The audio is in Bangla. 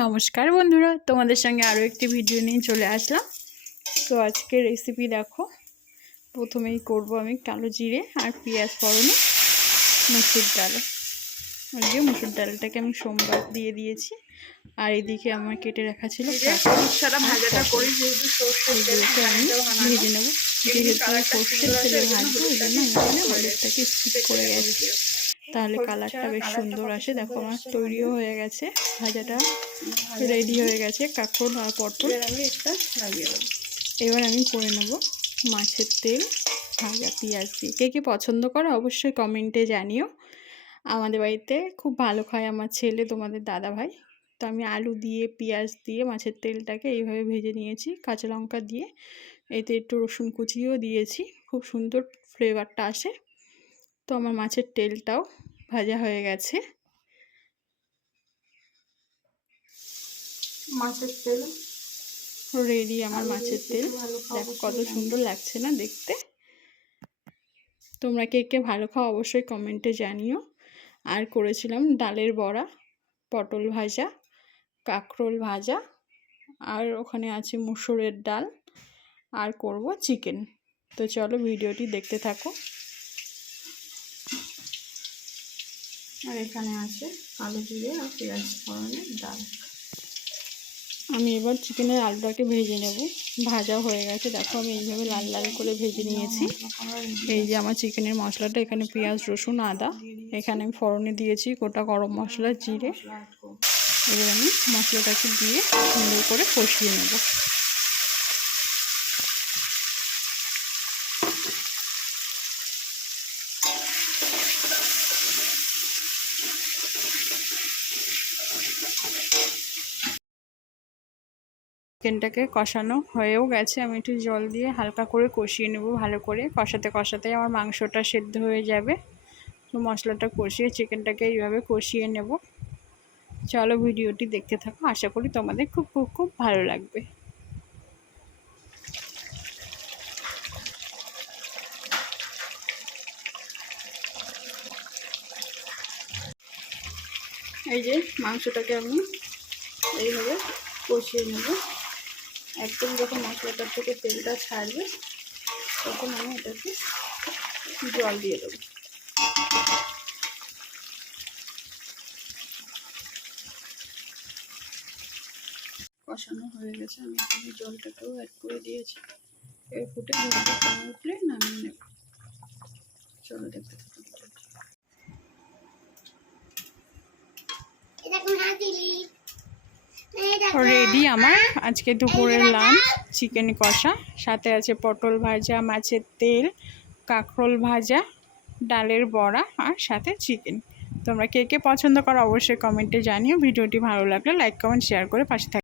নমস্কার বন্ধুরা, তোমাদের সঙ্গে আরও একটি ভিডিও নিয়ে চলে আসলাম। তো আজকে রেসিপি দেখো, প্রথমেই করব আমি কালো জিরে আর পেঁয়াজ ফোড়নে মুসুর ডাল। আর যে মুসুর ডালটাকে আমি সোমবার দিয়ে দিয়েছি, আর এদিকে আমার কেটে রাখা ছিল ভাজাটা করি যেহেতু সর্ষের তেলে আমি ভেজে নেব। যেহেতু সর্ষের তেলে ভাজবো ওই জন্য আমি হলুদটাকে স্কিপ করে গেছি, তাহলে কালারটা বেশ সুন্দর আসে। দেখো আমার তৈরিও হয়ে গেছে, ভাজাটা রেডি হয়ে গেছে, কাঁকরোল আর পটল আমি একটা লাগিয়ে দেবো। এবার আমি করে নেব মাছের তেল ভাজা পেঁয়াজ দিয়ে। কে কে পছন্দ করো অবশ্যই কমেন্টে জানিও। আমাদের বাড়িতে খুব ভালো খায় আমার ছেলে, তোমাদের দাদা ভাই। তো আমি আলু দিয়ে পেঁয়াজ দিয়ে মাছের তেলটাকে এইভাবে ভেজে নিয়েছি, কাঁচা লঙ্কা দিয়ে, এতে একটু রসুন কুচিও দিয়েছি, খুব সুন্দর ফ্লেভারটা আসে। তো আমার মাছের তেলটাও ভাজা হয়ে গেছে। মাছের তেল রেডি আমার মাছের তেল। দেখো কত সুন্দর লাগছে না দেখতে। তোমরা কে কে ভালো খাও অবশ্যই কমেন্টে জানিও। আর করেছিলাম ডালের বড়া, পটল ভাজা, কাঁকরোল ভাজা, আর ওখানে আছে মুসুরের ডাল, আর করব চিকেন। তো চলো ভিডিওটি দেখতে থাকো। আর এখানে আছে কালো জিরে আর পেঁয়াজ ফোড়নের ডাল। আমি এবার চিকেনের আলুটাকে ভেজে নেব। ভাজা হয়ে গেছে, দেখো আমি এইভাবে লাল লাল করে ভেজে নিয়েছি। এই যে আমার চিকেনের মশলাটা, এখানে পেঁয়াজ রসুন আদা, এখানে আমি ফোড়নে দিয়েছি গোটা গরম মশলা জিরে। এবার আমি মশলাটাকে দিয়ে সুন্দর করে কষিয়ে নেব। চিকেনটাকে কষানো হয়েও গেছে, আমি একটু জল দিয়ে হালকা করে কষিয়ে নেব ভালো করে। কষাতে কষাতে আমার মাংসটা সেদ্ধ হয়ে যাবে। তো মশলাটা কষিয়ে চিকেনটাকে এইভাবে কষিয়ে নেব। চলো ভিডিওটি দেখতে থাকো, আশা করি তোমাদের খুব খুব খুব ভালো লাগবে। এই যে মাংসটাকে আমি এইভাবে কষিয়ে নেব। একদম যখন মশলাটার থেকে তেলটা ছাড়বে তখন আমি এটাকে জল দিয়ে দেবো। কষানো হয়ে গেছে, আমি এখানে জলটাকেও অ্যাড করে দিয়েছি। এর ফুটে উঠলে নামিয়ে নেব। চলো দেখতে থাকো। রেডি আমার আজকে দুপুরের লাঞ্চ, চিকেন কষা, সাথে আছে পটল ভাজা, মাছের তেল, কাঁকরোল ভাজা, ডালের বড়া, আর সাথে চিকেন। তোমরা কে কে পছন্দ করো অবশ্যই কমেন্টে জানিও। ভিডিওটি ভালো লাগলে লাইক কমেন্ট শেয়ার করে পাশে থাকো।